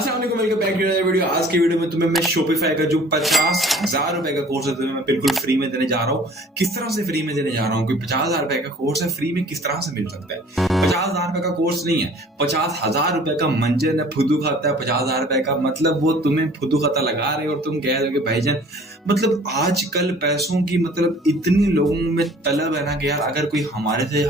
अस्सलाम वालेकुम, welcome back to another video. आज की वीडियो में तुम्हें मैं शॉपिफाई का जो 50,000 रुपए का कोर्स है तुम्हें मैं बिल्कुल फ्री में देने जा रहा हूँ। किस तरह से फ्री में देने जा रहा हूँ? कोई 50,000 रुपए का कोर्स है, फ्री में किस तरह से मिल सकता है? 50,000 रुपए का कोर्स नहीं है, 50,000 रुपए का मंजन है, फुदू खाता है। 50,000 रुपए का मतलब वो तुम्हें फुदू खाता लगा रहे हो और तुम कह रहे हो कि भाईजान मतलब आजकल पैसों की मतलब इतनी लोगों में तलब है ना कि यार अगर कोई हमारे से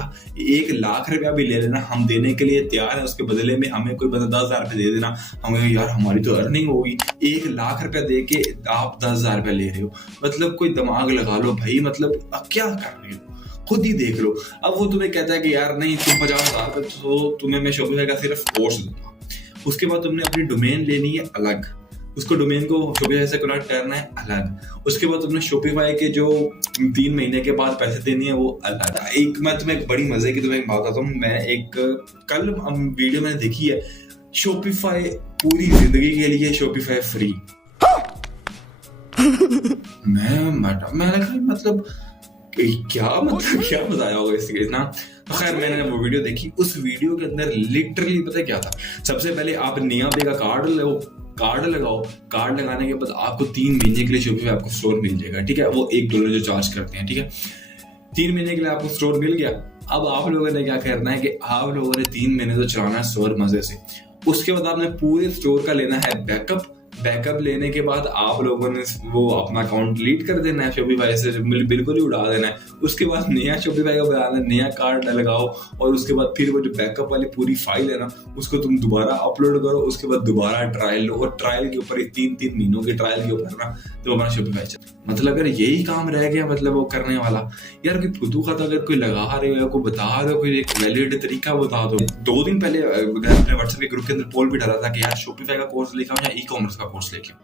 1,00,000 रुपया भी ले लेना, हम देने के लिए तैयार है। उसके बदले में हमें कोई बंदा 10,000 रुपये दे देना, हमें यार हमारी तो अर्निंग होगी। 1,00,000 रुपया दे के आप 10,000 रुपया ले रहे हो, मतलब कोई दिमाग लगा लो भाई। मतलब अब क्या कर रहे हो, खुद ही देख लो। अब वो तुम्हें कहता है कि यार नहीं तुम 50,000 रुपये तो तुम्हें मैं शॉपिफाई का सिर्फ कोर्स दूंगा। उसके बाद तुमने अपनी डोमेन लेनी है अलग, उसको डोमेन को शॉपिफाई से कनेक्ट करना है अलग। उसके बाद तुमने शॉपिफाई के जो 3 महीने के बाद पैसे देने हैं वो अलग। मैं तुम्हें एक बड़ी मजे की तुम्हें बात बताता हूँ। मैं एक कल वीडियो मैंने देखी है, शॉपिफाई पूरी जिंदगी के लिए शॉपिफाई फ्री। मैंने कहा मतलब क्या बताया होगा इसके ना। तो खैर मैंने वो वीडियो देखी, उस वीडियो के अंदर लिटरली पता क्या था। सबसे पहले आप निया पे का कार्ड लगाओ, कार्ड लगाने के बाद आपको 3 महीने के लिए शॉपिफाई आपको स्टोर मिल जाएगा। ठीक है, वो $1 जो चार्ज करते हैं। ठीक है, 3 महीने के लिए आपको स्टोर मिल गया। अब आप लोगों ने क्या करना है कि आप लोगों ने 3 महीने तो चलाना है स्टोर मजे से। उसके बाद आपने पूरे स्टोर का लेना है बैकअप लेने के बाद आप लोगों ने वो अपना अकाउंट डिलीट कर देना है, शॉपिफाई से बिल्कुल ही उड़ा देना है। उसके बाद नया शॉपिफाई का बनाना है, नया कार्ड लगाओ और उसके बाद फिर वो जो बैकअप वाली पूरी फाइल है ना उसको तुम दोबारा अपलोड करो। उसके बाद दोबारा ट्रायल लो और ट्रायल के ऊपर 3 महीनों के ट्रायल के ऊपर ना तो अपना शॉपिफाई चल। मतलब अगर यही काम रह गया मतलब वो करने वाला, यार कोई फुदू खाता अगर कोई लगा रहे हो या कोई बता रहे हो, कोई एक वैलिड तरीका बता दो। 2 दिन पहले अपने व्हाट्सएप के ग्रुप के अंदर पोल भी डाला था कि यार शॉपिफाई का कोर्स लेके आओ या ई कॉमर्स का कोर्स लेके आओ।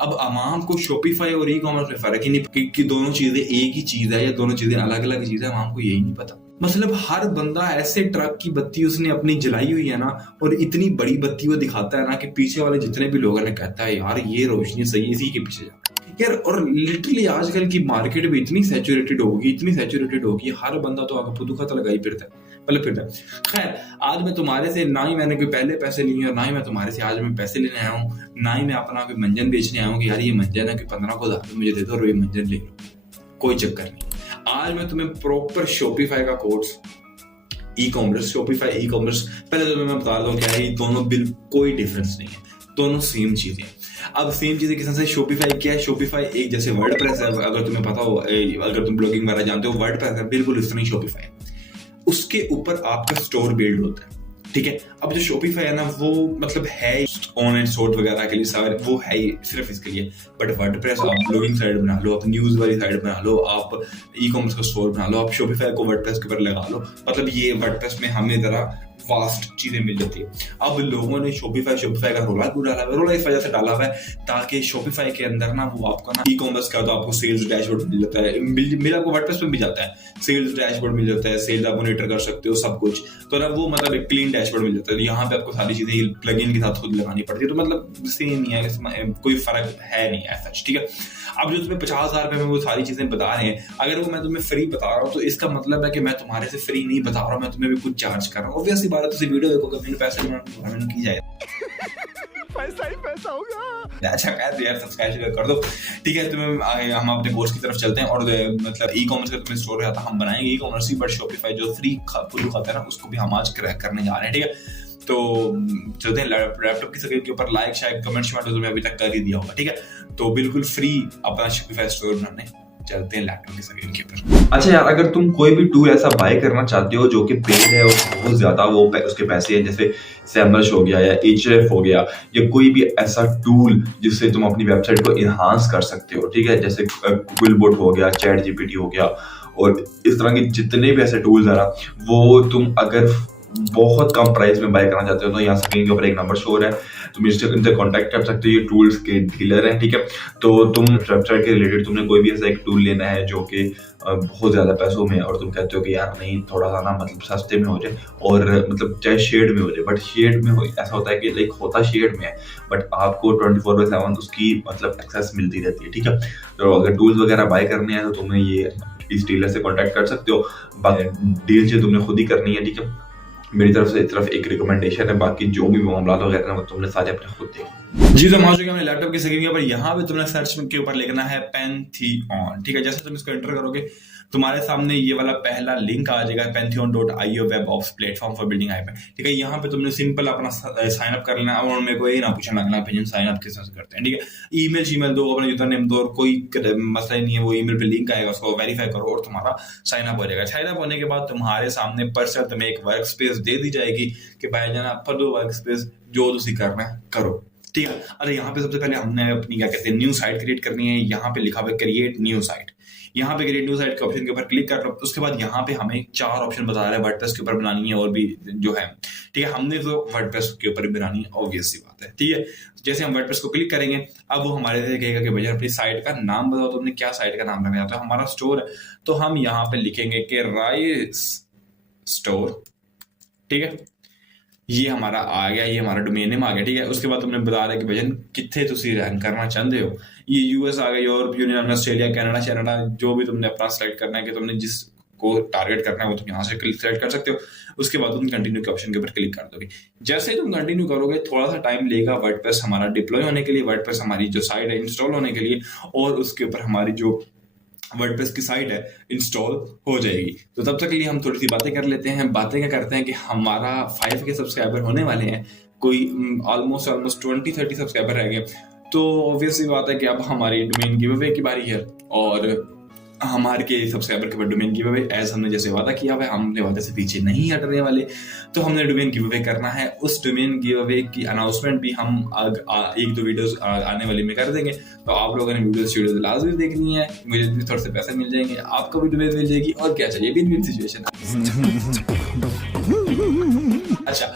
अब आवाम को शॉपिफाई और ई कॉमर्स में फर्क ही नहीं कि दोनों चीजें एक ही चीज है या दोनों चीजें अलग अलग चीज है, आवाम को यही नहीं पता। मतलब हर बंदा ऐसे ट्रक की बत्ती उसने अपनी जलाई हुई है ना, और इतनी बड़ी बत्ती वो दिखाता है ना कि पीछे वाले जितने भी लोग हैं कहता है यार ये रोशनी सही है, इसी के पीछे जा यार। और लिटरली आजकल की मार्केट भी इतनी सैचुरेटेड होगी, हर बंदा तो आगे फुदू खाता लगाई फिरता है। खैर आज मैं तुम्हारे से ना ही मैंने कोई पहले पैसे लिए और ना ही मैं तुम्हारे से आज मैं पैसे लेने आया हूँ, ना ही मैं अपना कोई मंजन बेचने आया हूँ कि यार ये मंजन है कि 15 को मुझे दे दो और ये मंजन ले लो। कोई चक्कर नहीं। आज मैं तुम्हें प्रॉपर शॉपिफाई का course, e commerce, Shopify e commerce, पहले तो मैं बता दूं क्या है, ये दोनों बिल कोई डिफरेंस नहीं है, दोनों सेम चीजें। अब सेम चीजें किस तरह से, शॉपिफाई क्या है? शॉपिफाई एक जैसे वर्डप्रेस है, अगर तुम्हें पता हो, अगर तुम ब्लॉगिंग वगैरह जानते हो, वर्डप्रेस है बिल्कुल इस तरह ही शॉपिफाई है। उसके ऊपर आपका स्टोर बिल्ड होता है। ठीक है, अब जो शॉपिफाई है ना वो मतलब है ऑनलाइन स्टोर वगैरह के लिए सारे, वो है ही सिर्फ इसके लिए। बट वर्डप्रेस आप ब्लॉगिंग साइड बना लो, आप न्यूज वाली साइड बना लो, आप ई कॉमर्स का स्टोर बना लो, आप शॉपिफाई को वर्डप्रेस के ऊपर लगा लो। मतलब ये वर्डप्रेस में हमें जरा वास्ट चीजें मिल जाती है। अब लोगों ने शॉपिफाई का रोला क्यों डाला है? रोला इस वजह से डाला हुआ है ताकि शॉपिफाई के अंदर ना वो आपको ना ई कॉमर्स का तो आपको सेल्स डैशबोर्ड मिल जाता है, मिला को वर्डप्रेस में भी जाता है, सेल्स डैशबोर्ड मिल जाता है, सेल्स आप मॉनिटर कर सकते हो सब कुछ। तो ना वो मतलब एक क्लीन डैशबोर्ड मिल जाता है। यहाँ पे आपको सारी चीजें प्लगइन के साथ खुद लगानी पड़ती है, तो मतलब सेम नहीं है, कोई फर्क है नहीं है सच। ठीक है, अब जो तुम्हें 50,000 रुपए में वो सारी चीजें बता रहे हैं, अगर वो मैं तुम्हें फ्री बता रहा हूँ तो इसका मतलब है कि मैं तुम्हारे से फ्री नहीं बता रहा हूँ, मैं तुम्हें भी कुछ चार्ज कर रहा हूँ। ऑब्वियसली बात है, तुम वीडियो देखोगे, मैंने पैसे की जाए पैसा ही पैसा होगा। अच्छा कहते यार सब्सक्राइब कर दो। ठीक है, तुम्हें हम अपने कोर्स की तरफ चलते हैं और मतलब ई कॉमर्स का तुम्हें स्टोर रहता हम बनाएंगे e commerce he, but Shopify जो फ्री फुल खाता है ना उसको भी हम आज क्रैक करने जा रहे हैं। ठीक है, तो चलते हैं लैपटॉप की स्क्रीन के ऊपर लाइक शायद कमेंट तो तुम्हें अभी तक कर ही दिया होगा। ठीक है, तो बिल्कुल फ्री अपना शॉपिफाई स्टोर बनाने चलते हैं लैपटॉप की स्क्रीन के ऊपर। अच्छा यार, अगर तुम कोई भी टूल ऐसा बाय करना चाहते हो जो कि पेड है और बहुत ज्यादा वो उसके पैसे हैं, जैसे सैमरश हो गया या एचएफ हो गया या कोई भी ऐसा टूल जिससे तुम अपनी वेबसाइट को इनहांस कर सकते हो, ठीक है, जैसे गूगलबोट हो गया, चैट जीपीटी हो गया और इस तरह के जितने भी ऐसे टूल्स है ना, वो तुम अगर बहुत कम प्राइस में बाय करना चाहते हो तो यहाँ स्क्रीन के ऊपर एक नंबर शो हो रहा है, तुम इनसे कांटेक्ट कर सकते हो। ये टूल्स के डीलर हैं। ठीक है, तो तुम वेबसाइट के रिलेटेड तुमने कोई भी ऐसा एक टूल लेना है जो कि बहुत ज्यादा पैसों में और तुम कहते हो कि यार नहीं थोड़ा सा ना मतलब सस्ते में हो जाए और मतलब चाहे शेड में हो जाए, बट शेड में ऐसा होता है कि लाइक होता शेड में है बट आपको 24/7 उसकी मतलब एक्सेस मिलती रहती है। ठीक है, तो अगर टूल्स वगैरह बाय करने हैं तो तुम्हें ये इस डीलर से कांटेक्ट कर सकते हो, बाकी डील जो तुमने खुद ही करनी है। ठीक है, मेरी तरफ से सिर्फ एक रिकमेंडेशन है, बाकी जो भी मामला वगैरह वो तुमने सारे अपने खुद देख। जी तो मान चुके हमने लैपटॉप की स्क्रीन के ऊपर, यहाँ पे तुमने सर्च के ऊपर लिखना है पैंथियन। ठीक है, जैसे तुम इसको एंटर करोगे तुम्हारे सामने ये वाला पहला लिंक आ जाएगा, pantheon.io web ops platform for building iPad. ठीक है, यहाँ पे तुमने सिंपल अपना साइन अप कर लेना और मेरे को ये ना पूछना अगला पेज साइन अप किस तरह से करते हैं। ठीक है, ईमेल दो, अपना यूजर नेम दो और कोई मसला नहीं है, वो ईमेल पे लिंक आएगा, उसको वेरीफाई करो और तुम्हारा साइन अप हो जाएगा। साइन अप होने के बाद तुम्हारे सामने पर्सनल तुम्हें एक वर्क स्पेस दे दी जाएगी कि भाई जाना पर दो वर्क स्पेस जो तुम करना है करो। ठीक है, अरे यहाँ पे सबसे पहले हमने अपनी क्या कहते हैं न्यू साइट क्रिएट करनी है। यहाँ पे लिखा हुआ है क्रिएट न्यू साइट, यहाँ पे क्रिएट न्यू साइट के ऑप्शन के ऊपर क्लिक कर लो। उसके बाद यहाँ पे हमें 4 ऑप्शन बता रहा है वर्डप्रेस के ऊपर बनानी है और भी जो है। ठीक है, हमने तो वर्डप्रेस के ऊपर बनानी है, ऑब्वियस सी बात है। ठीक है, जैसे हम वर्डप्रेस को क्लिक करेंगे अब वो हमारे से कहेगा कि भैया अपनी साइट का नाम बताओ, तुमने क्या साइट का नाम रखना है। तो हमारा स्टोर है तो हम यहाँ पे लिखेंगे कि राइस स्टोर। ठीक है, ये हमारा आ गया, ये हमारा डोमेन नेम आ गया। ठीक है, उसके बाद तुमने बता रहा है कि भजन कितने तुसी रैंक करना चाहते हो। ये यूएस आ गया, यूरोप यूनियन, ऑस्ट्रेलिया, कनाडा, जो भी तुमने अपना सेलेक्ट करना है कि तुमने जिस को टारगेट करना है वो तुम यहाँ से सेलेक्ट कर सकते हो। उसके बाद तुम कंटिन्यू के ऑप्शन के ऊपर क्लिक कर दोगे। जैसे तुम कंटिन्यू करोगे थोड़ा सा टाइम लेगा वर्डप्रेस हमारा डिप्लॉय होने के लिए, वर्डप्रेस हमारी जो साइट है इंस्टॉल होने के लिए, और उसके ऊपर हमारी जो वर्डप्रेस की साइट है इंस्टॉल हो जाएगी। तो तब तक के लिए हम थोड़ी सी बातें कर लेते हैं। बातें क्या करते हैं कि हमारा 5 के सब्सक्राइबर होने वाले हैं, कोई ऑलमोस्ट 20-30 सब्सक्राइबर रह गए। तो ऑब्वियस बात है कि अब हमारी डोमेन गिवअवे की बारी है और हमारे के सब्सक्राइबर के डोमेन गिवअवे एज हमने जैसे वादा किया है, हमने वादे से पीछे नहीं हटने वाले। तो हमने डोमेन गिवअवे करना है। उस डोमेन गिवअवे की अनाउंसमेंट भी हम 1-2 वीडियोस आने वाले में कर देंगे। तो आप लोगों ने वीडियो लाजमी देखनी है, मुझे भी थोड़े से पैसे मिल जाएंगे, आपको भी डोमेन मिल जाएगी, और क्या चाहिए, विन विन सिचुएशन है। अच्छा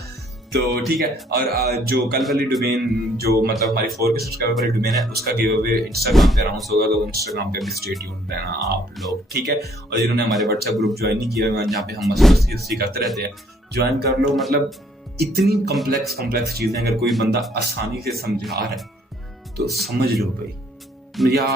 तो ठीक है, और जो कल वाली डोमेन जो मतलब हमारी 4 के सब्सक्राइबर वाली डोमेन है उसका गिव अवे इंस्टाग्राम पे अनाउंस होगा, तो इंस्टाग्राम पे भी स्टे ट्यून्ड रहना आप लोग। ठीक है, और जिन्होंने हमारे व्हाट्सएप ग्रुप ज्वाइन नहीं किया है जहाँ पे हम मस्ती करते रहते हैं, ज्वाइन कर लो। मतलब इतनी कॉम्प्लेक्स चीजें अगर कोई बंदा आसानी से समझा रहा है तो समझ लो भाई। या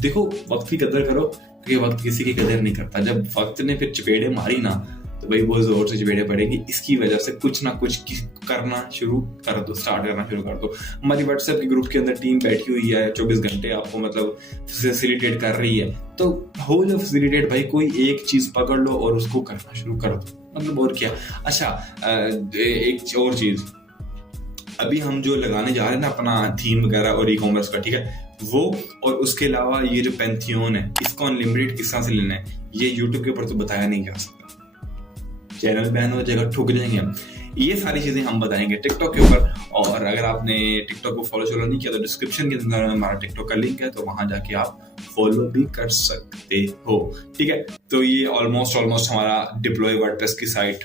देखो वक्त की कदर करो, क्योंकि वक्त किसी की कदर नहीं करता। जब वक्त ने फिर चपेड़े मारी ना तो भाई बहुत जोर से चपेड़े पड़ेगी। इसकी वजह से कुछ ना कुछ करना शुरू कर दो, स्टार्ट करना शुरू कर दो। हमारी व्हाट्सएप के ग्रुप के अंदर टीम बैठी हुई है 24 घंटे आपको मतलब फैसिलिटेट कर रही है। तो हो जो फैसिलिटेट भाई, कोई एक चीज पकड़ लो और उसको करना शुरू कर दो, मतलब और क्या। अच्छा एक और चीज, अभी हम जो लगाने जा रहे हैं ना अपना थीम वगैरह और ई कॉमर्स का, ठीक है, वो और उसके अलावा ये जो पैंथियन है इसको अनलिमिटेड किस तरह से लेना है ये यूट्यूब के ऊपर तो बताया नहीं जा सकता, चैनल बैन हो जाएगा, ठुक जाएंगे हम। ये सारी चीजें हम बताएंगे टिकटॉक के ऊपर। और अगर आपने टिकटॉक को फॉलो नहीं किया तो डिस्क्रिप्शन के अंदर हमारा टिकटॉक का लिंक है, तो वहां जाके आप फॉलो भी कर सकते हो। ठीक है, तो ये ऑलमोस्ट हमारा डिप्लॉय वर्डप्रेस की साइट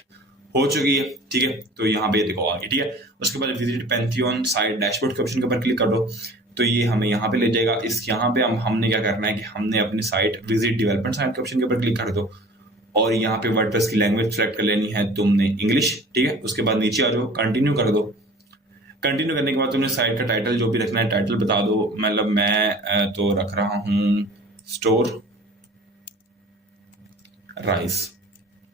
हो चुकी है। ठीक है, तो यहाँ पे देखो आगे। ठीक है, उसके बाद विजिट पैंथियन साइट डैशबोर्ड के ऑप्शन के ऊपर क्लिक कर दो तो ये हमें यहाँ पे ले जाएगा। यहाँ पे हमने क्या करना है कि हमने अपनी साइट विजिट डेवलपमेंट साइट के ऑप्शन के ऊपर क्लिक कर दो और यहाँ पे वर्डप्रेस की लैंग्वेज सेलेक्ट कर लेनी है तुमने इंग्लिश। ठीक है, उसके बाद नीचे आ जाओ, कंटिन्यू कर दो। कंटिन्यू करने के बाद तुमने साइट का टाइटल जो भी रखना है टाइटल बता दो। मतलब मैं तो रख रहा हूँ स्टोर राइस।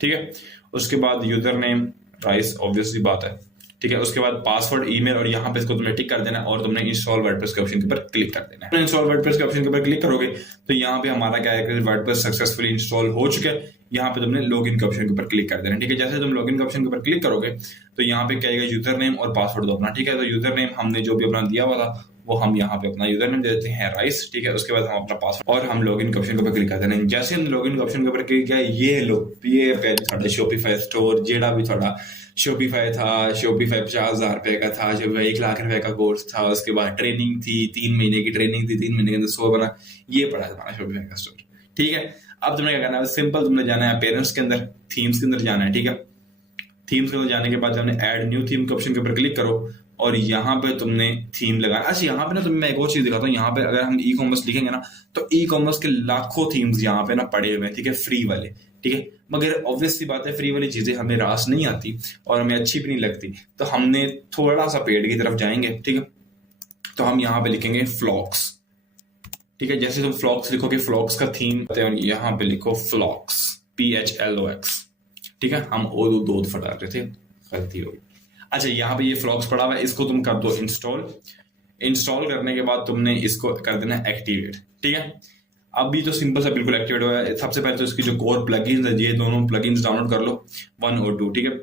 ठीक है, उसके बाद यूजर नेम राइस, ऑब्वियसली बात है। ठीक है, उसके बाद पासवर्ड, ईमेल, और यहाँ पे इसको तुमने टिक कर देना और तुमने इंस्टॉल वर्डप्रेस के ऑप्शन के ऊपर क्लिक कर देना है। इंस्टॉल वर्डप्रेस के ऑप्शन के ऊपर क्लिक करोगे तो यहाँ पे हमारा क्या है कि वर्डप्रेस सक्सेसफुली इंस्टॉल हो चुका है। यहाँ पे तुमने लॉगिन के ऑप्शन के ऊपर क्लिक कर देना। ठीक है, जैसे तुम लॉगिन के ऑप्शन के ऊपर क्लिक करोगे तो यहाँ पे क्या आएगा, यूजर नेम और पासवर्ड दो अपना। ठीक है, तो यूजर नेम हमने जो भी अपना दिया हुआ था वो हम यहाँ पे अपना यूजर नेम दे देते हैं राइस। ठीक है, उसके बाद हम अपना पासवर्ड और हम लॉगिन के ऑप्शन के ऊपर क्लिक कर देना। जैसे हम लॉगिन के ऑप्शन के ऊपर क्लिक किया ये लो ये पे शॉपिफाई स्टोर जेड़ा भी थोड़ा शॉपिफाई था, शॉपिफाई 50,000 रुपए का था, शॉपिफाई 1 लाख रुपए का कोर्स था, उसके बाद ट्रेनिंग थी 3 महीने की ट्रेनिंग थी, 3 महीने के अंदर 100 बना, ये पड़ा हमारा शॉपिफाई का स्टोर। ठीक है, अब तुमने क्या करना है, सिंपल तुमने जाना है पेरेंट्स के अंदर, थीम्स के अंदर जाना है। ठीक है, थीम्स के अंदर जाने के बाद हमने ऐड न्यू थीम के ऑप्शन के ऊपर क्लिक करो और यहाँ पे तुमने थीम लगाना। अच्छा यहाँ पे ना तुम्हें मैं एक और चीज दिखाता हूँ, यहाँ पे अगर हम ई कॉमर्स लिखेंगे ना तो ई कॉमर्स के लाखों थीम्स यहाँ पे ना पड़े हुए हैं। ठीक है, फ्री वाले। ठीक है, मगर ऑब्वियस सी बात है फ्री वाली चीजें हमें रास नहीं आती और हमें अच्छी भी नहीं लगती, तो हमने थोड़ा सा पेड की तरफ जाएंगे। ठीक है, तो हम यहाँ पे लिखेंगे फ्लॉक्स। ठीक है, जैसे तुम फ्लॉक्स लिखोगे फ्लॉक्स का थीम यहाँ पे लिखो फ्लॉक्स PHLOX। ठीक है, हम ओ दो फटा रहे थे गलती होगी। अच्छा, यहाँ पे ये फ्लॉक्स पड़ा हुआ है, इसको तुम कर दो इंस्टॉल करने के बाद तुमने इसको कर देना एक्टिवेट, ठीक है। अब ये तो सिंपल सा बिल्कुल एक्टिवेट हुआ है। सबसे पहले तो इसकी जो कोर प्लगइन्स है, ये दोनों प्लगइन्स डाउनलोड कर लो, 1 और 2, ठीक है।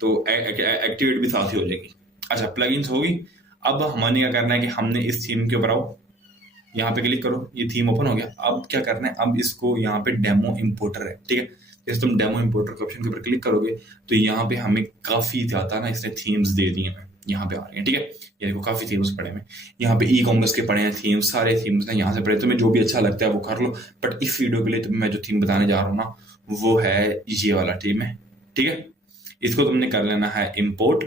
तो एक्टिवेट भी साथ ही हो जाएगी। अच्छा, प्लगइन्स होगी। अब हमने क्या करना है कि हमने इस थीम के ऊपर आओ, यहाँ पे क्लिक करो, ये थीम ओपन हो गया। अब क्या करना है, अब इसको यहाँ पे डेमो इंपोर्टर है, ठीक है। जैसे तुम डेमो इंपोर्टर के ऑप्शन के ऊपर क्लिक करोगे तो यहाँ पे हमें काफी ज्यादा ना इसने थीम्स दे दी हैं, यहाँ पे आ रही है, ठीक है। ये देखो काफी थीम्स पड़े हैं, यहाँ पे ई कॉमर्स के पड़े हैं थीम्स, सारे थीम्स ना यहाँ से पड़े। तुम्हें जो भी अच्छा लगता है वो कर लो, बट इस वीडियो के लिए तुम्हें मैं जो थीम बताने जा रहा हूँ ना, वो है ये वाला थीम है, ठीक है। इसको तुमने कर लेना है इम्पोर्ट,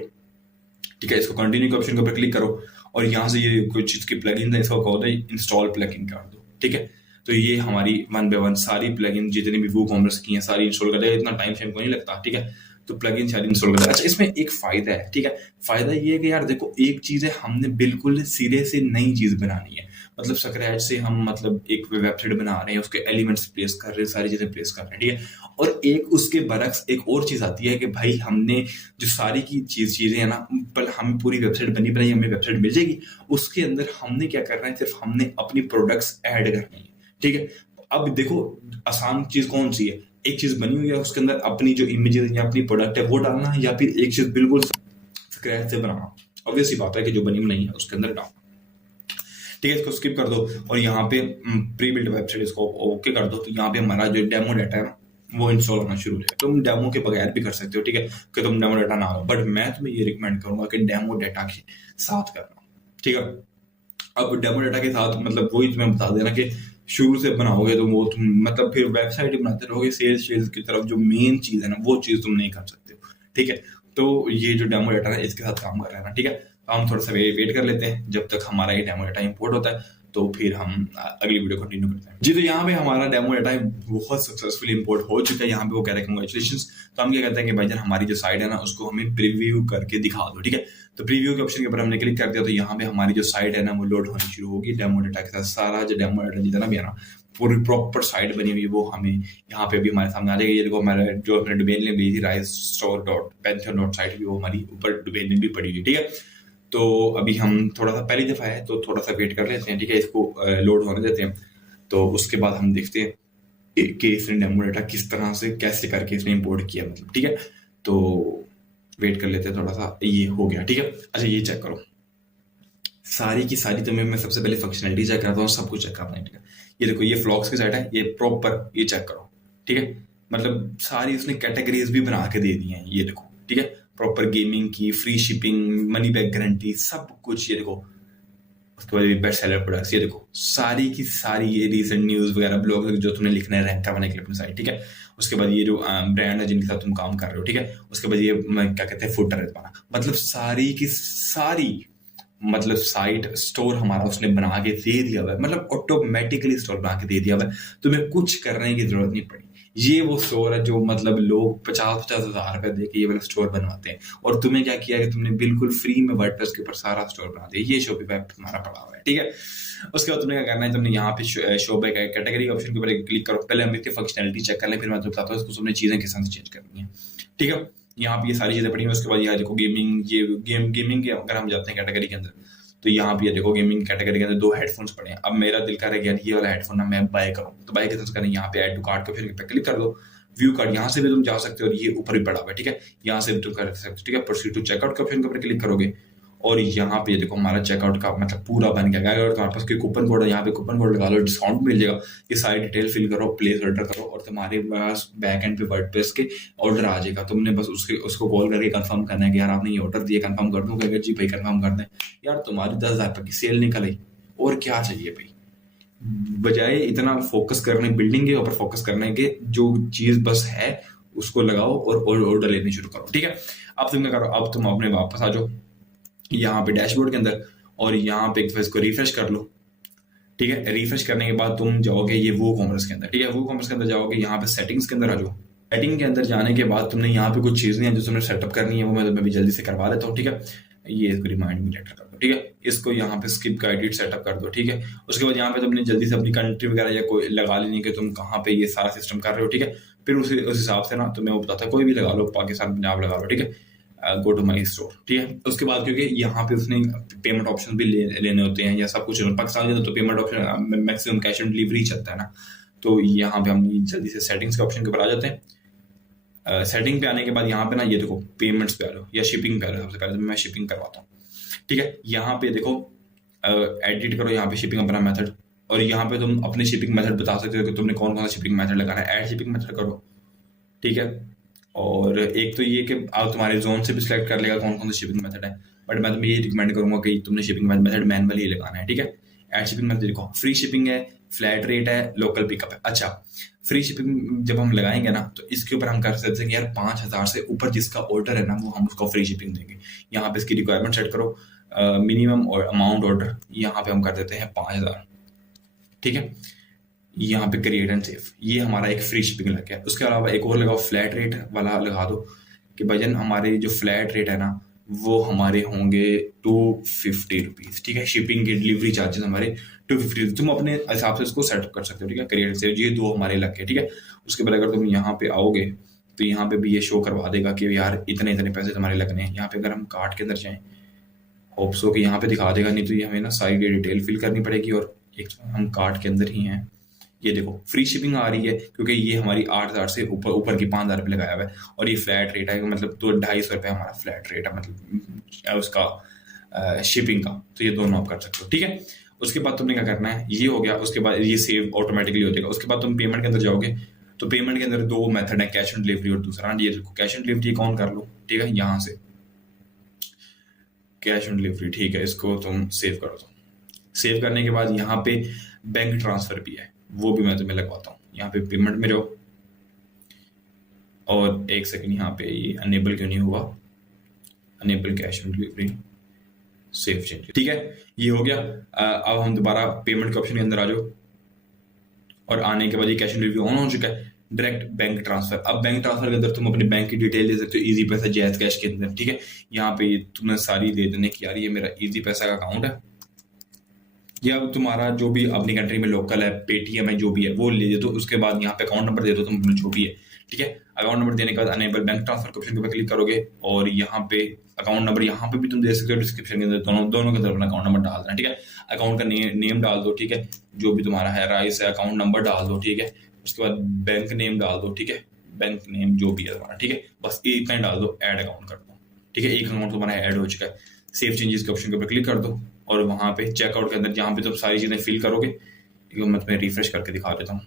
ठीक है। इसको कंटिन्यू के ऑप्शन के ऊपर क्लिक करो और यहाँ से ये कुछ चीज की प्लगइन है, इसको कहो इंस्टॉल प्लगइन कर दो, ठीक है। तो ये हमारी 1 by 1 सारी प्लगइन जितनी भी वूकॉमर्स की हैं सारी इंस्टॉल कर देगा। इतना टाइम शेम को नहीं लगता, ठीक है। तो प्लगइन सारी इंस्टॉल कर देगा। अच्छा, इसमें एक फायदा है, ठीक है। फायदा ये है कि यार देखो, एक चीज है, हमने बिल्कुल सिरे से नई चीज बनानी है, मतलब स्क्रैच से हम मतलब एक वेबसाइट बना रहे हैं, उसके एलिमेंट्स प्लेस कर रहे हैं, सारी चीजें प्लेस कर रहे हैं, ठीक है। और एक उसके बरक्स एक और चीज आती है कि भाई हमने जो सारी की चीजें है ना, पर हमें पूरी वेबसाइट बनी बनाई हमें वेबसाइट मिल जाएगी, उसके अंदर हमने क्या करना है, सिर्फ हमने अपनी प्रोडक्ट्स ऐड करनी है, ठीक है। अब देखो, आसान चीज कौन सी है, एक चीज बनी हुई है उसके अंदर अपनी जो इमेजेस या अपनी प्रोडक्ट है वो डालना है, या फिर एक चीज बिल्कुल स्क्रैच से बनाना। ऑब्वियस सी बात है कि जो बनी नहीं है उसके अंदर डालना, ठीक है। इसको स्किप कर दो और यहाँ पे प्री बिल्ड वेबसाइट इसको ओके कर दो। तो यहाँ पे हमारा जो डेमो डाटा है ना वो इंस्टॉल होना शुरू हो जाएगा। तुम डेमो के बगैर भी कर सकते हो, ठीक है, कि तुम डेमो डाटा ना हो, बट मैं तुम्हें ये रिकमेंड करूंगा कि डेमो डाटा के साथ करना, ठीक है। अब डेमो डाटा के साथ मतलब वही तुम्हें बता देना कि शुरू से बनाओगे तो वो तुम मतलब फिर वेबसाइट ही बनाते रहोगे, सेल्स की तरफ जो मेन चीज है ना वो चीज तुम नहीं कर सकते हो, ठीक है। तो ये जो डेमो डाटा है इसके साथ काम कर रहे हैं ना, ठीक है। तो हम थोड़ा सा वेट कर लेते हैं जब तक हमारा ये डेमो डाटा इंपोर्ट होता है, तो फिर हम अगली वीडियो कंटिन्यू करते हैं। जी, तो यहाँ पे हमारा डेमो डाटा बहुत सक्सेसफुली इंपोर्ट हो चुका है। यहाँ पे वो कह रहे हैं कांग्रेचुलेशंस। तो हम क्या कहते हैं कि भाईजान हमारी जो साइट है ना उसको हमें प्रीव्यू करके दिखा दो, ठीक है। तो प्रीव्यू के ऑप्शन के ऊपर हमने क्लिक कर दिया तो यहाँ पे हमारी जो साइट है ना वो लोड होनी शुरू होगी डेमो डाटा के साथ। सारा जो डेमो डाटा जितना भी है ना पूरी प्रॉपर साइट बनी हुई है वो हमें यहाँ पे भी हमारे सामने आ जाएगी। ये देखो हमारा जो अपने डोमेन नेम दी थी risestore.pantheon.site भी वो हमारी ऊपर डोमेन नेम भी पड़ी हुई, ठीक है। तो अभी हम थोड़ा सा पहली दफा है तो थोड़ा सा वेट कर लेते हैं, ठीक है। इसको लोड होने देते हैं, तो उसके बाद हम देखते हैं कि इसने डेमो डाटा किस तरह से कैसे करके इसने इंपोर्ट किया, मतलब, ठीक है। तो वेट कर लेते हैं थोड़ा सा, ये हो गया, ठीक है। अच्छा, ये चेक करो सारी की सारी, तुम्हें मैं सबसे पहले फंक्शनलिटी चेक करता हूँ, सब कुछ चेक करना है, ठीक है। ये देखो ये फ्लॉक्स की साइट है, ये प्रॉपर ये चेक करो, ठीक है। मतलब सारी उसने कैटेगरीज भी बना के दे दी हैं, ये देखो, ठीक है। प्रॉपर गेमिंग की, free shipping, money back guarantee, सब कुछ, ये देखो। उसके बाद बेस्ट सेलर प्रोडक्ट्स, ये देखो सारी की सारी ये रीसेंट न्यूज वगैरह ब्लॉग जो तुमने लिखना है रैंक करवाने के लिए अपनी साइट, ठीक है। उसके बाद ये जो ब्रांड है जिनके साथ तुम काम कर रहे हो, ठीक है। उसके बाद ये क्या कहते हैं फुटर है तुम्हारा, मतलब सारी की सारी मतलब साइट स्टोर हमारा उसने बना के दे दिया हुआ है, मतलब ऑटोमेटिकली स्टोर बना के दे दिया हुआ है, तुम्हें कुछ करने की जरूरत नहीं पड़ी। ये वो स्टोर है जो मतलब लोग 50-50 हज़ार रुपए दे के ये वाला स्टोर बनवाते हैं, और तुम्हें क्या किया कि तुमने बिल्कुल फ्री में वर्डप्रेस के ऊपर सारा स्टोर बना दिया। ये शॉपिफाई तुम्हारा पड़ा हुआ है, ठीक है। उसके बाद तुमने क्या करना है, तुमने यहाँ पे शो बाय कैटेगरी ऑप्शन के ऊपर क्लिक करो। पहले हम इसकी फंक्शनलिटी चेक कर लें, फिर मैं तुम्हें बताता हूँ इसको तुमने चीजें किस तरह से चेंज करनी है, ठीक है। यहाँ पे ये सारी चीजें पड़ी हैं। उसके बाद यहाँ देखो गेमिंग, ये गेमिंग के अगर हम जाते हैं कैटेगरी के अंदर, तो यहाँ पे ये देखो गेमिंग कैटेगरी के अंदर 2 हेडफोन्स पड़े हैं। अब मेरा दिल कर रहा है ये वाला हेडफोन ना मैं बाय करूँ, तो बाय कैसे करें, यहाँ पे ऐड टू कार्ट के फिर पे क्लिक कर दो। व्यू कार्ड यहाँ से भी तुम जा सकते हो, और ये ऊपर भी पड़ा हुआ है, ठीक है। यहाँ से भी तुम कर सकते हो, ठीक है। प्रोसीड टू चेकआउट के ऑप्शन के ऊपर क्लिक करोगे और यहाँ पे देखो हमारा चेकआउट का मतलब पूरा बन गया। अगर तुम्हारे पास कोई कूपन कोड है, यहाँ पे कूपन कोड लगा लो, डिस्काउंट मिल जाएगा। ये सारी डिटेल फिल करो, प्लेस ऑर्डर करो, और तुम्हारे पास बैक एंड पे वर्डप्रेस के ऑर्डर आ जाएगा। तुमने बस उसको कॉल करके कंफर्म करना है कि यार आपने ये ऑर्डर दिया, कंफर्म कर दूं? अगर जी भाई कंफर्म कर दें, यार तुम्हारी 10,000 रुपये की सेल निकल आई। और क्या चाहिए भाई, बजाय इतना फोकस करने बिल्डिंग के ऊपर फोकस करने के, जो चीज बस है उसको लगाओ और ऑर्डर लेने शुरू करो, ठीक है। अब तुम क्या करो, अब तुम अपने वापस आ जाओ यहाँ पे डैशबोर्ड के अंदर, और यहाँ पे इसको रिफ्रेश कर लो, ठीक है। रिफ्रेश करने के बाद तुम जाओगे ये वूकॉमर्स के अंदर, ठीक है। वूकॉमर्स के अंदर जाओगे, यहाँ पे सेटिंग्स के अंदर आ जाओ। सेटिंग के अंदर जाने के बाद तुमने यहाँ पे कुछ चीजें हैं जो तुमने सेटअप करनी है, वो मैं भी जल्दी से करवा देता हूँ, ठीक है। ये इसको रिमाइंड मी लेटर कर दो, ठीक है। इसको यहाँ पे स्किप का एडिट सेटअप कर दो, ठीक है। उसके बाद यहाँ पे तुमने जल्दी से अपनी कंट्री वगैरह या कोई लगा लेनी कि तुम कहाँ पे ये सारा सिस्टम कर रहे हो, ठीक है। फिर उस हिसाब से ना तुम्हें वो बताता है, कोई भी लगा लो, पाकिस्तान पंजाब लगा लो, ठीक है। गो टू माई स्टोर, ठीक है। उसके बाद क्योंकि यहाँ पे उसने पेमेंट ऑप्शन भी लेने होते हैं या सब कुछ, पाकिस्तान में तो payment option maximum cash on delivery चलता है ना, तो यहाँ पे हम जल्दी से सेटिंग्स के ऑप्शन के ऊपर आ जाते हैं। सेटिंग पे आने के बाद यहाँ पे ना ये देखो पेमेंट्स पे आ लो या शिपिंग पे आ लो। सबसे पहले तो मैं शिपिंग करवाता हूँ, ठीक है। यहाँ पे देखो एडिट करो, यहाँ पे शिपिंग अपना मेथड, और यहाँ पे तुम अपने शिपिंग मेथड बता सकते हो कि तुमने कौन कौन सा शिपिंग मेथड लगाना है। ऐड शिपिंग मेथड करो, ठीक है। और एक तो ये कि आप तुम्हारे जोन से भी सिलेक्ट कर लेगा कौन कौन सा शिपिंग मेथड है, बट मैं तुम्हें ये रिकमेंड करूंगा कि तुमने शिपिंग मेथड मैनुअली ही लगाना है, ठीक है। ऐड शिपिंग मेथड देखो, फ्री शिपिंग है, फ्लैट रेट है, लोकल पिकअप है। अच्छा, फ्री शिपिंग जब हम लगाएंगे ना तो इसके ऊपर हम कर सकते हैं कि यार 5,000 से ऊपर जिसका ऑर्डर है ना वो हम उसको फ्री शिपिंग देंगे। यहाँ पे इसकी रिक्वायरमेंट सेट करो, मिनिमम और अमाउंट ऑर्डर यहाँ पे हम कर देते हैं 5,000, ठीक है। यहाँ पे क्रिएट एंड सेव, ये हमारा एक फ्री शिपिंग लग गया। उसके अलावा एक और लगाओ, फ्लैट रेट वाला लगा दो कि भजन हमारे जो फ्लैट रेट है ना वो हमारे होंगे 250 रुपीज़, ठीक है। शिपिंग के डिलीवरी चार्जेस हमारे 250, तुम अपने हिसाब से इसको सेटअप कर सकते हो, ठीक है। क्रिएट सेव, ये दो हमारे लग गए, ठीक है। उसके बाद अगर तुम यहाँ पे आओगे तो यहाँ पे भी ये शो करवा देगा कि यार इतने इतने पैसे तुम्हारे लगने हैं। यहाँ पे अगर हम कार्ट के अंदर जाएं, होप सो कि यहाँ पे दिखा देगा, नहीं तो ये हमें ना सारी डिटेल फिल करनी पड़ेगी। और एक हम कार्ट के अंदर ही हैं, ये देखो फ्री शिपिंग आ रही है क्योंकि ये हमारी 8,000 से ऊपर की 5,000 रुपये लगाया हुआ है, और ये फ्लैट रेट है, मतलब तो 250 रुपये हमारा फ्लैट रेट है, मतलब उसका शिपिंग का। तो ये दोनों आप कर सकते हो, ठीक है। उसके बाद तुमने क्या करना है, ये हो गया। उसके बाद ये सेव ऑटोमेटिकली हो जाएगा। उसके बाद तुम पेमेंट के अंदर जाओगे तो पेमेंट के अंदर दो मेथड है, कैश ऑन डिलीवरी और दूसरा ये देखो कैश ऑन डिलीवरी ऑन कर लो, ठीक है। यहाँ से कैश ऑन डिलीवरी, ठीक है, इसको तुम सेव करो। सेव करने के बाद यहाँ पे बैंक ट्रांसफर भी है, वो भी मैं तुम्हें लगवाता हूँ। यहाँ पे पेमेंट में जाओ, और एक सेकंड यहाँ पे ये अनेबल क्यों नहीं हुआ, enable cash on delivery, save change, ठीक है। ये हो गया। अब हम दोबारा पेमेंट के ऑप्शन के अंदर आ जाओ, और आने के बाद ये कैश ऑन डिलीवरी ऑन हो चुका है। डायरेक्ट बैंक ट्रांसफर, अब बैंक ट्रांसफर के अंदर तुम अपनी बैंक की डिटेल दे सकते हो, इजी पैसा जैज कैश के अंदर, ठीक है। यहाँ पे ये तुम्हें सारी दे देने की, यार ये मेरा इजी पैसा का अकाउंट है, या तुम्हारा जो भी अपनी कंट्री में लोकल है, पेटीएम है, जो भी है वो ले दे दो। उसके बाद यहाँ पे अकाउंट नंबर दे दो तुम जो भी है, ठीक है। अकाउंट नंबर देने के बाद अनेबल बैंक ट्रांसफर के ऑप्शन के ऊपर क्लिक करोगे, और यहाँ पे अकाउंट नंबर यहाँ पे भी तुम दे सकते हो, डिस्क्रिप्शन के अंदर दोनों के अंदर अपना अकाउंट नंबर डाल देना, ठीक है। अकाउंट का नेम डाल दो, ठीक है, जो भी तुम्हारा है, राइस है, अकाउंट नंबर डाल दो, ठीक है। उसके बाद बैंक नेम डाल दो, ठीक है, बैंक नेम जो भी है तुम्हारा, ठीक है, बस इतना डाल दो, ऐड अकाउंट कर दो, ठीक है। एक अकाउंट तुम्हारा ऐड हो चुका है। सेव चेंजेस के ऑप्शन के ऊपर क्लिक कर दो, और वहाँ पे चेकआउट के अंदर जहाँ पे तुम सारी चीज़ें फिल करोगे, मैं तुम्हें रिफ्रेश करके दिखा देता हूँ।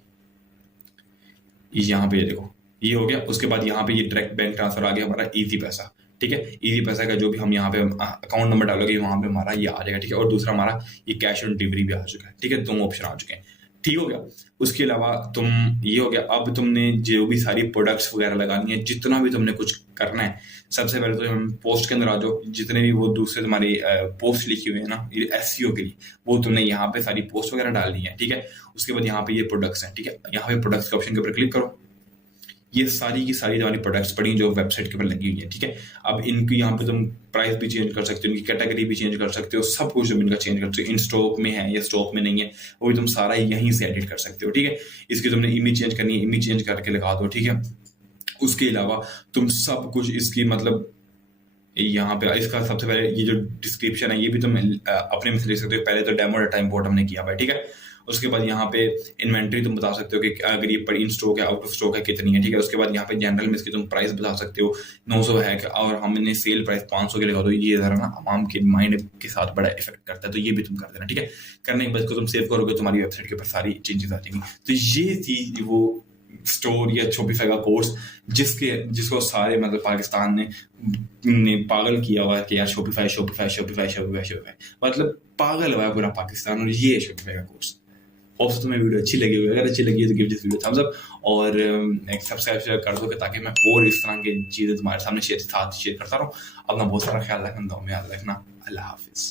यहाँ पे ये देखो ये हो गया। उसके बाद यहाँ पे ये डायरेक्ट बैंक ट्रांसफर आ गया हमारा इजी पैसा, ठीक है। इजी पैसा का जो भी हम यहाँ पे अकाउंट नंबर डालोगे वहाँ पे हमारा ये आ जाएगा, ठीक है। और दूसरा हमारा ये कैश ऑन डिलीवरी भी आ चुका है, ठीक है। दोनों ऑप्शन आ चुके हैं, ठीक हो गया। उसके अलावा तुम ये हो गया, अब तुमने जो भी सारी प्रोडक्ट्स वगैरह लगानी है, जितना भी तुमने कुछ करना है, सबसे पहले तो हम पोस्ट के अंदर आ जाओ। जितने भी वो दूसरे तुम्हारी पोस्ट लिखी हुई है ना SEO के लिए, वो तुमने यहाँ पे सारी पोस्ट वगैरह डालनी है, ठीक है। उसके बाद यहाँ पे ये प्रोडक्ट्स हैं, ठीक है। यहाँ पे प्रोडक्ट्स के ऑप्शन के ऊपर क्लिक करो, ये सारी की सारी हमारी प्रोडक्ट्स पड़ी जो वेबसाइट के ऊपर लगी हुई है, ठीक है। अब इनकी यहाँ पे तुम प्राइस भी चेंज कर सकते हो, इनकी कैटेगरी भी चेंज कर सकते हो, सब कुछ तुम इनका चेंज कर सकते हो। इन स्टॉक में है या स्टॉक में नहीं है वो भी तुम सारा यहीं से एडिट कर सकते हो, ठीक है। इसकी तुमने इमेज चेंज करनी है, इमेज चेंज करके लगा दो, ठीक है। उसके अलावा तुम सब कुछ इसकी मतलब यहाँ पे इसका सबसे पहले ये जो डिस्क्रिप्शन है ये भी तुम अपने में से लिख सकते हो। पहले तो डेमो डाटा इंपोर्ट हमने किया हुआ है, ठीक है। उसके बाद यहाँ पे इन्वेंट्री तुम बता सकते हो कि अगर ये इन स्टॉक है, आउट ऑफ स्टॉक है, कितनी है, ठीक है। उसके बाद यहाँ पे जनरल में इसकी तुम प्राइस बता सकते हो, 900 है, और हमने सेल प्राइस 500 के लगा दो। ये जरा ना आवाम के माइंड के साथ बड़ा इफेक्ट करता है, तो ये भी तुम कर देना, ठीक है। करने के बाद इसको तुम सेव करोगे, तुम्हारी वेबसाइट के ऊपर सारी चेंजेस आ जाएंगी। तो ये थी वो स्टोर या शॉपिफाई का कोर्स जिसको सारे मतलब पाकिस्तान ने पागल किया हुआ है कि यार शॉपिफाई मतलब पागल हुआ है पूरा पाकिस्तान, और ये शॉपिफाई का कोर्स। होप तुम्हें वीडियो अच्छी लगी होगी, अगर अच्छी लगी है तो give this video Thums up, और एक सब्सक्राइब कर दो ताकि मैं और इस तरह की चीज़ें तुम्हारे सामने शेयर करता रहूँ। अपना बहुत सारा ख्याल रखना, दुआ में याद रखना। अल्लाह हाफिज़।